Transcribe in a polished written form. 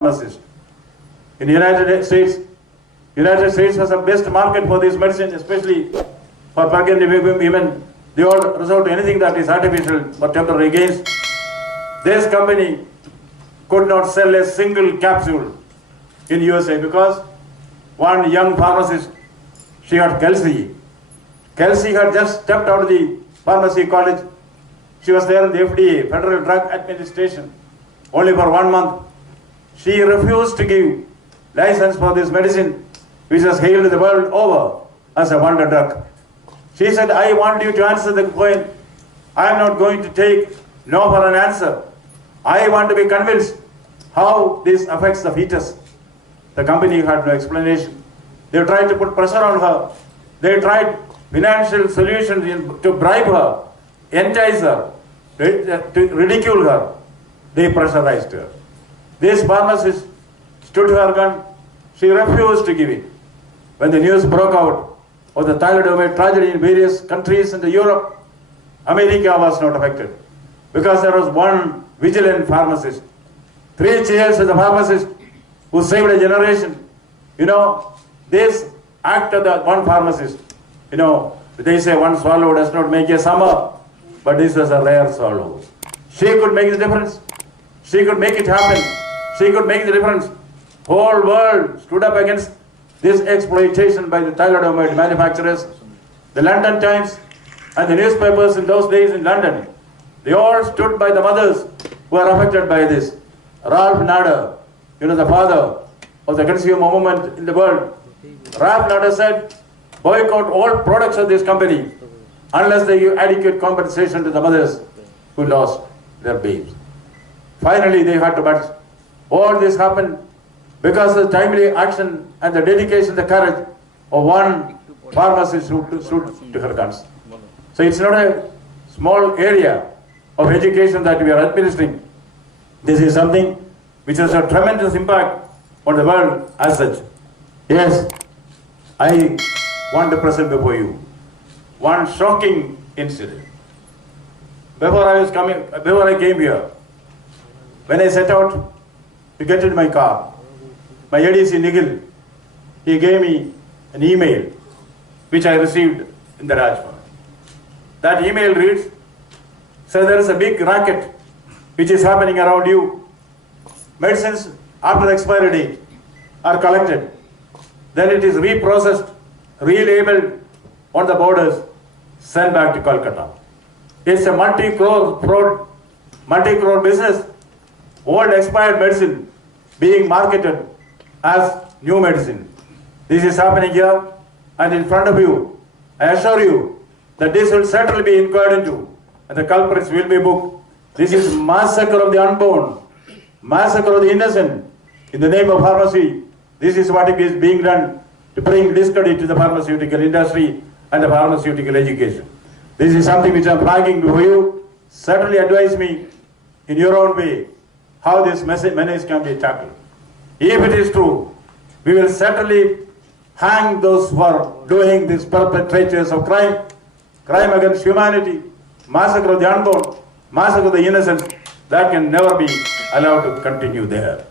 pharmacist. In the United States was the best market for these medicines, especially for pregnant women. They all resort to anything that is artificial or temporary gains. This company could not sell a single capsule in USA because one young pharmacist, she had Kelsey. Kelsey had just stepped out of the pharmacy college. She was there in the FDA, Federal Drug Administration, only for 1 month. She refused to give license for this medicine, which was hailed the world over as a wonder drug. She said, I want you to answer the point. I am not going to take no for an answer. I want to be convinced how this affects the fetus. The company had no explanation. They tried to put pressure on her. They tried financial solutions to bribe her, entice her, to ridicule her. They pressurized her. This pharmacist stood her gun. She refused to give it. When the news broke out of the thalidomide tragedy in various countries in Europe, America was not affected because there was one vigilant pharmacist. 3 cheers to the pharmacist who saved a generation. This act of the one pharmacist, they say one swallow does not make a summer, but this was a rare swallow. She could make the difference. She could make it happen. She could make the difference. Whole world stood up against this exploitation by the thalidomide manufacturers. The London Times and the newspapers in those days in London, they all stood by the mothers who are affected by this. Ralph Nader, the father of the consumer movement in the world, Ralph Nader said, boycott all products of this company unless they give adequate compensation to the mothers who lost their babes. Finally, they had to, but all this happened because of the timely action and the dedication, the courage of one pharmacist who stood to her guns. So it's not a small area of education that we are administering. This is something which has a tremendous impact on the world as such. Yes, I want to present before you one shocking incident. Before I came here, when I set out to get in my car, my ADC Nigel, he gave me an email which I received in the Rajput. That email reads, so there is a big racket which is happening around you. Medicines after the expiry date are collected. Then it is reprocessed, relabeled on the borders, sent back to Kolkata. It's a multi-crore business. Old expired medicine being marketed as new medicine. This is happening here and in front of you. I assure you that this will certainly be inquired into and the culprits will be booked. This is massacre of the unborn, massacre of the innocent. In the name of pharmacy, this is what is being done to bring discredit to the pharmaceutical industry and the pharmaceutical education. This is something which I am flagging before you. Certainly advise me in your own way how this menace can be tackled. If it is true, we will certainly hang those who are doing these perpetrators of crime against humanity, massacre of the unborn, massacre of the innocent. That can never be allowed to continue there.